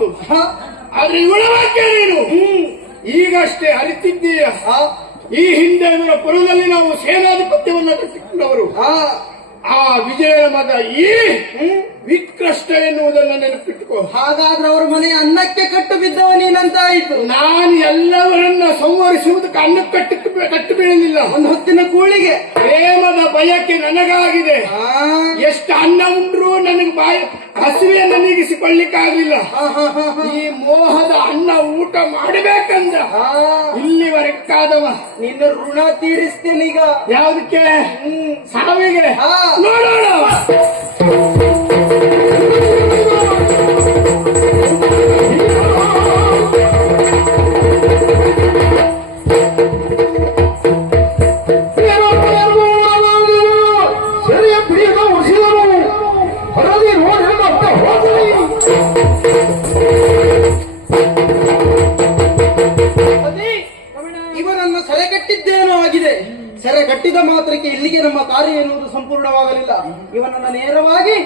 ಹೌದು. ಆದ್ರೆ ಇವಳ ವಾಕ್ಯ ನೀನು ಈಗಷ್ಟೇ ಅರಿತಿದ್ದೀಯ. ಈ ಹಿಂದೆ ಇವರ ಪುರದಲ್ಲಿ ನಾವು ಸೇನಾಧಿಪತ್ಯವನ್ನ ಕಟ್ಟಿಕೊಂಡವರು. ಆ ವಿಜಯನ ಮಗ ಈ ವಿಕೃಷ್ಟ ಎನ್ನುವುದನ್ನು ನೆನಪಿಟ್ಟುಕೋ. ಹಾಗಾದ್ರೆ ಅವ್ರ ಮನೆ ಅನ್ನಕ್ಕೆ ಕಟ್ಟು ಬಿದ್ದವ ನೀನಂತಾಯಿತು. ನಾನು ಎಲ್ಲವರನ್ನ ಸಂವರಿಸುವುದಕ್ಕೆ ಅನ್ನ ಕಟ್ಟು ಬೀಳಲಿಲ್ಲ. ಒಂದು ಹೊತ್ತಿನ ಕೂಳಿಗೆ ಪ್ರೇಮದ ಬಯಕೆ ನನಗಾಗಿದೆ. ಎಷ್ಟು ಅನ್ನ ಉಂಡ್ರೂ ನನಗೆ ಹಸಿವೆಯನ್ನು ನೀಗಿಸಿಕೊಳ್ಳಿಕ್ಕಾಗಲಿಲ್ಲ. ಈ ಮೋಹದ ಅನ್ನ ಊಟ ಮಾಡಬೇಕಂದ ಇಲ್ಲಿವರೆಗೆ ಕಾದವ. ನಿನ್ನ ಋಣ ತೀರಿಸ್ತೇನೀಗ. ಯಾವುದಕ್ಕೆ? ಸಾವಿಗೆ. ನೋಡೋಣ. ಇವನನ್ನು ಸೆರೆ ಕಟ್ಟಿದ್ದೇನೋ ಆಗಿದೆ. ಸೆರೆ ಕಟ್ಟಿದ ಮಾತ್ರಕ್ಕೆ ಇಲ್ಲಿಗೆ ನಮ್ಮ ಕಾರ್ಯ ಎನ್ನುವುದು ಸಂಪೂರ್ಣವಾಗಲಿಲ್ಲ. ಇವನನ್ನು ನೇರವಾಗಿ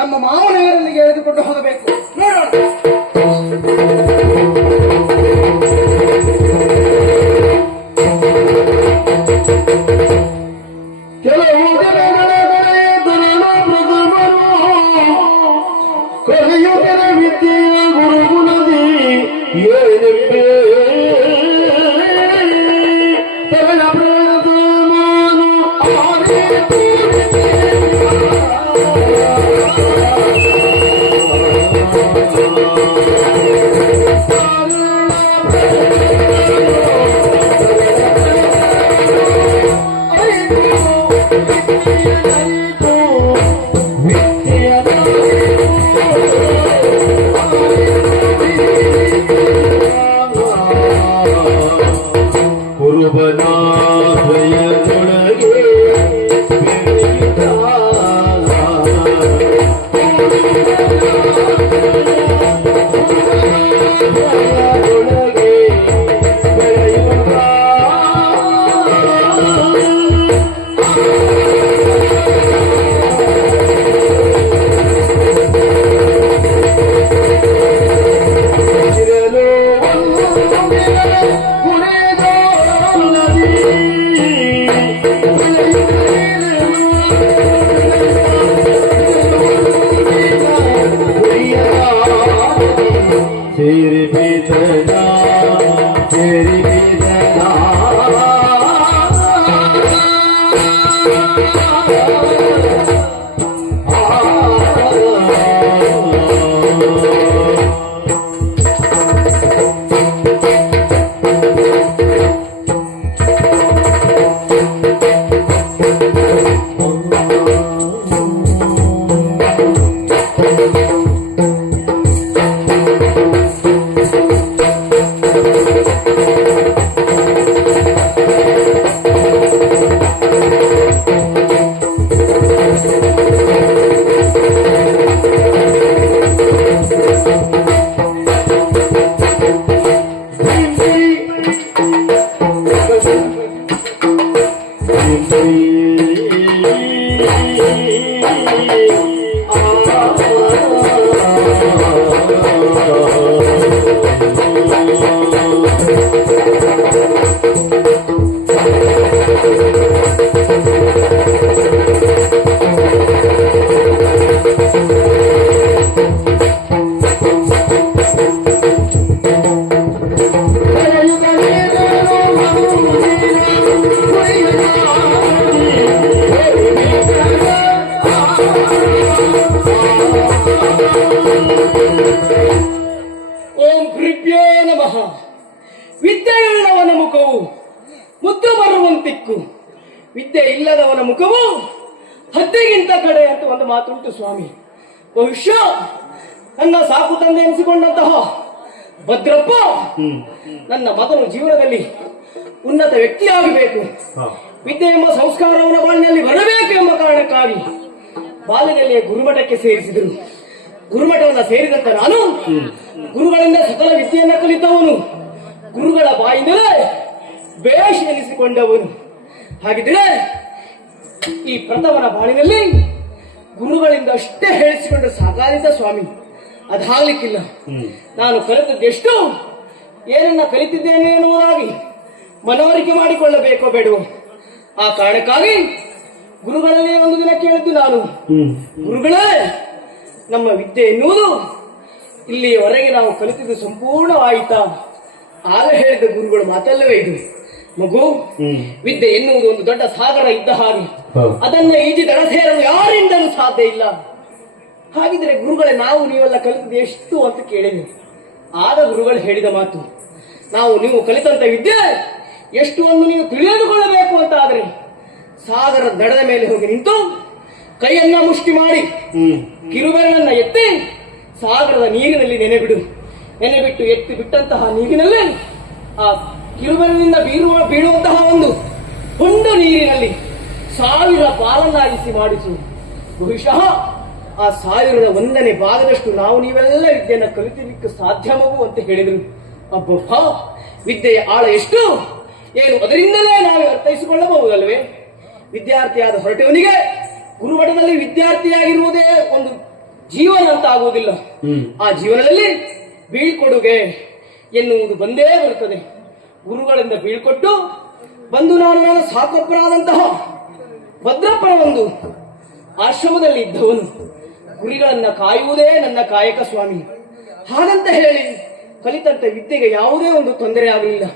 ನಮ್ಮ ಮಾವನವರಲ್ಲಿಗೆ ಎಳೆದುಕೊಂಡು ಹೋಗಬೇಕು. ನೋಡೋಣ. ಓಂ ಕೃಪ್ಯೋ ನಮಃ. ವಿದ್ಯೆಯುಳ್ಳವನ ಮುಖವು ಮುದ್ದು ಬರುವಂತಿಕ್ಕು, ವಿದ್ಯೆ ಇಲ್ಲದವನ ಮುಖವು ಹದ್ದಿಗಿಂತ ಕಡೆ ಅಂತ ಒಂದು ಮಾತುಂಟು ಸ್ವಾಮಿ. ಬಹುಶಃ ನನ್ನ ಸಾಕು ತಂದೆ ಎನಿಸಿಕೊಂಡಂತಹ ಭದ್ರಪ್ಪ ನನ್ನ ಮಗನು ಜೀವನದಲ್ಲಿ ಉನ್ನತ ವ್ಯಕ್ತಿಯಾಗಬೇಕು, ವಿದ್ಯೆ ಎಂಬ ಸಂಸ್ಕಾರವನ್ನು ಬಾಳಿನಲ್ಲಿ ಬರಬೇಕು ಎಂಬ ಕಾರಣಕ್ಕಾಗಿ ಬಾಲ್ಯದಲ್ಲಿಯೇ ಗುರುಮಠಕ್ಕೆ ಸೇರಿಸಿದರು. ಗುರುಮಠವನ್ನು ಸೇರಿದಂತ ನಾನು ಗುರುಗಳಿಂದ ಸಕಲ ವಿದ್ಯೆಯನ್ನು ಕಲಿತವನು, ಗುರುಗಳ ಬಾಯಿಂದಲೇ ಬೇಷ್ ಎನಿಸಿಕೊಂಡವನು. ಹಾಗಿದ್ರೆ ಈ ಪ್ರಥಮನ ಬಾಳಿನಲ್ಲಿ ಗುರುಗಳಿಂದ ಅಷ್ಟೇ ಹೇಳಿಸಿಕೊಂಡ ಸಾಕಾರಿತ ಸ್ವಾಮಿ. ಅದಾಗ್ಲಿಕ್ಕಿಲ್ಲ. ನಾನು ಕಲಿತದ್ದೆಷ್ಟು, ಏನನ್ನ ಕಲಿತಿದ್ದೇನೆ ಎನ್ನುವುದಾಗಿ ಮನವರಿಕೆ ಮಾಡಿಕೊಳ್ಳಬೇಕೋ ಬೇಡವೋ, ಆ ಕಾರಣಕ್ಕಾಗಿ ಗುರುಗಳಲ್ಲಿ ಒಂದು ದಿನ ಕೇಳಿದ್ದು ನಾನು, ಗುರುಗಳೇ, ನಮ್ಮ ವಿದ್ಯೆ ಎನ್ನುವುದು ಇಲ್ಲಿಯವರೆಗೆ ನಾವು ಕಲಿತಿದ್ದು ಸಂಪೂರ್ಣವಾಯಿತಾ? ಆಗ ಹೇಳಿದ ಗುರುಗಳು ಮಾತಲ್ಲವೇ ಇದು, ಮಗು, ವಿದ್ಯೆ ಎನ್ನುವುದು ಒಂದು ದೊಡ್ಡ ಸಾಗರ ಇದ್ದ ಹಾಗೆ, ಅದನ್ನ ಈಜಿ ದಡ ಸೇರಲು ಯಾರಿಂದಲೂ ಸಾಧ್ಯ ಇಲ್ಲ. ಹಾಗಿದ್ರೆ ಗುರುಗಳೇ, ನಾವು ನೀವೆಲ್ಲ ಕಲಿತದ್ದು ಎಷ್ಟು ಅಂತ ಕೇಳಿದೆ. ಆಗ ಗುರುಗಳು ಹೇಳಿದ ಮಾತು, ನೀವು ಕಲಿತಂತ ವಿದ್ಯೆ ಎಷ್ಟು ಒಂದು ನೀವು ತಿಳಿದುಕೊಳ್ಳಬೇಕು ಅಂತ ಆದ್ರೆ ಸಾಗರದ ದಡದ ಮೇಲೆ ಹೋಗಿ ನಿಂತು ಕೈಯನ್ನ ಮುಷ್ಟಿ ಮಾಡಿ ಕಿರುಬೆರಳನ್ನ ಎತ್ತಿ ಸಾಗರದ ನೀರಿನಲ್ಲಿ ನೆನೆಬಿಟ್ಟು ಎತ್ತಿ ಬಿಟ್ಟಂತಹ ನೀರಿನಲ್ಲಿ ಆ ಕಿರುಬೆರಳಿನಿಂದ ಬೀಳುವಂತಹ ಒಂದು ಹೊಂಡು ನೀರಿನಲ್ಲಿ 1000 ಪಾಲನ್ನಾಗಿಸಿ ಮಾಡಿಸು. ಬಹುಶಃ ಆ 1001ನೇ ಭಾಗದಷ್ಟು ನಾವು ನೀವೆಲ್ಲ ವಿದ್ಯೆಯನ್ನು ಕಲಿತಲಿಕ್ಕೆ ಸಾಧ್ಯ ಮಗು ಅಂತ ಹೇಳಿದರು. ಅಬ್ಬಬ್ಬ, ವಿದ್ಯೆಯ ಆಳ ಎಷ್ಟು, ಏನು ಅದರಿಂದಲೇ ನಾವು ಅರ್ಥೈಸಿಕೊಳ್ಳಬಹುದಲ್ವೇ? ವಿದ್ಯಾರ್ಥಿಯಾದ ಹೊರಟವನಿಗೆ ಗುರುಮಠದಲ್ಲಿ ವಿದ್ಯಾರ್ಥಿಯಾಗಿರುವುದೇ ಒಂದು ಜೀವನ ಅಂತ ಆಗುವುದಿಲ್ಲ. ಆ ಜೀವನದಲ್ಲಿ ಬೀಳ್ಕೊಡುಗೆ ಎನ್ನುವುದು ಬಂದೇ ಬರುತ್ತದೆ. ಗುರುಗಳಿಂದ ಬೀಳ್ಕೊಟ್ಟು ಬಂದು ನಾನು ಸಾಕೊಬ್ಬರಾದಂತಹ ಭದ್ರಪ್ಪನ ಒಂದು ಆಶ್ರಮದಲ್ಲಿ ಇದ್ದವನು. ಗುರಿಗಳನ್ನ ಕಾಯುವುದೇ ನನ್ನ ಕಾಯಕ ಸ್ವಾಮಿ. ಹಾಗಂತ ಹೇಳಿ ಕಲಿತಂತ ವಿದ್ಯೆಗೆ ಯಾವುದೇ ಒಂದು ತೊಂದರೆ ಆಗಲಿಲ್ಲ.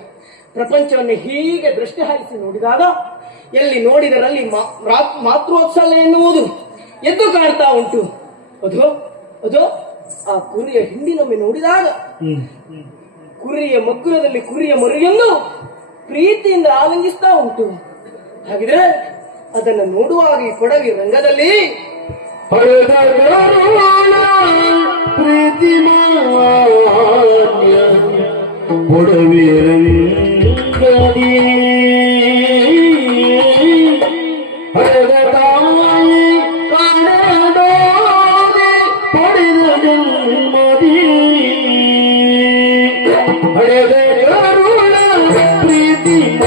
ಪ್ರಪಂಚವನ್ನು ಹೀಗೆ ದೃಷ್ಟಿ ಹಾರಿಸಿ ನೋಡಿದಾಗ ಎಲ್ಲಿ ನೋಡಿದರಲ್ಲಿ ಮಾತೃವಾತ್ಸಲ್ಯ ಎನ್ನುವುದು ಎದ್ದು ಕಾಣ್ತಾ ಉಂಟು. ಅದು ಆ ಕುರಿಯ ಹಿಂಡಿನೊಮ್ಮೆ ನೋಡಿದಾಗ ಕುರಿಯ ಮಗ್ಗುಲದಲ್ಲಿ ಕುರಿಯ ಮರಿಯನ್ನು ಪ್ರೀತಿಯಿಂದ ಆಲಂಗಿಸ್ತಾ ಉಂಟು. ಹಾಗಿದ್ರೆ ಅದನ್ನು ನೋಡುವಾಗ ಈ ಕೊಡವಿ ರಂಗದಲ್ಲಿ ಪ್ರೀತಿ ಕೊಡವಿ ರಂಗದಿ ಹರದ ತಾಯಿ ಕಾಣದೋದೆ ಪಡೆದ ಜನ್ಮದಿ ಹಡೆದ ಕರುಣ ಪ್ರೀತಿ ಕೊಡವಿ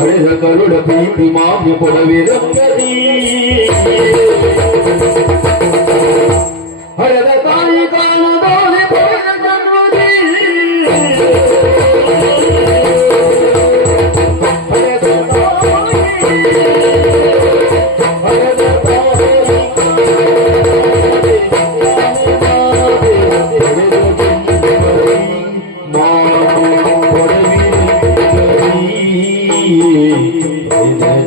ಹರಿದ ಕರುಳ ಪ್ರೀತಿ ಮಾಮ್ಯ ಕೊಡವಿ ರಂಗದಿ ಹರದ ತಾಯಿ ಕಾಣದೋಲೆ ಪಡೆದ ಜನ್ಮದಿ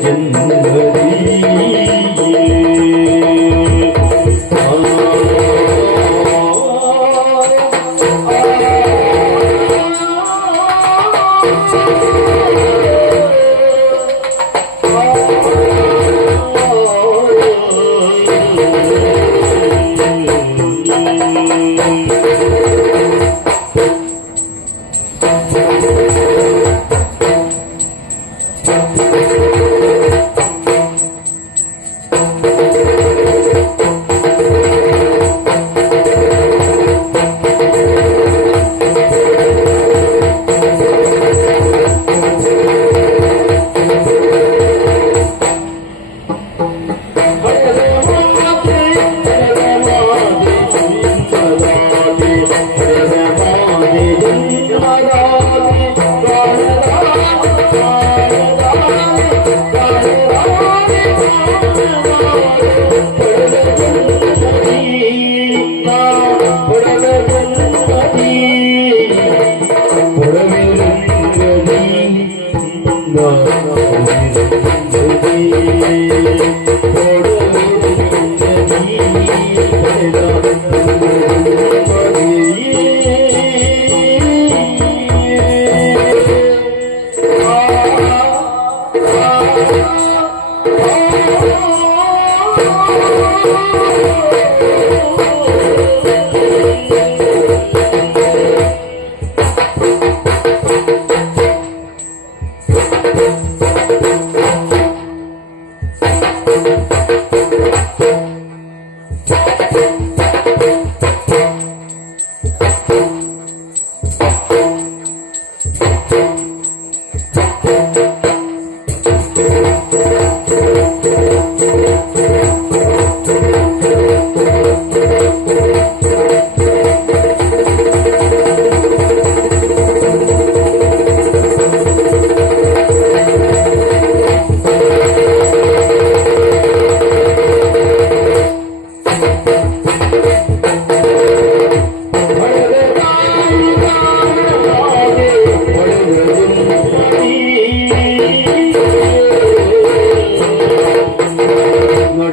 ಜನ್ಮದಿ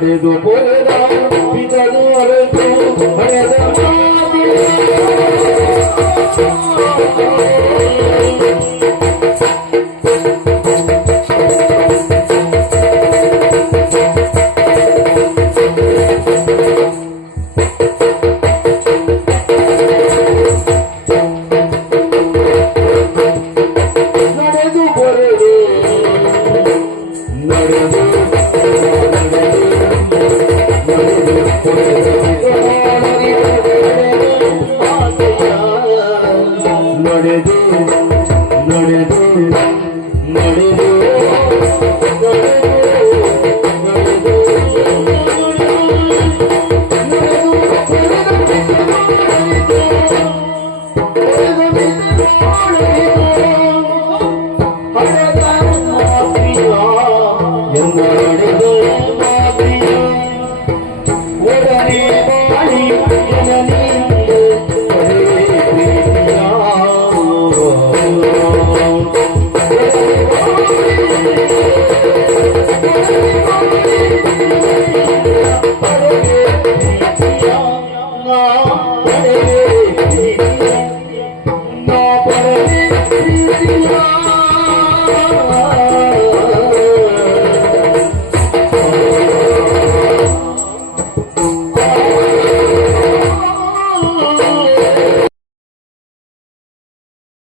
ಎಂದು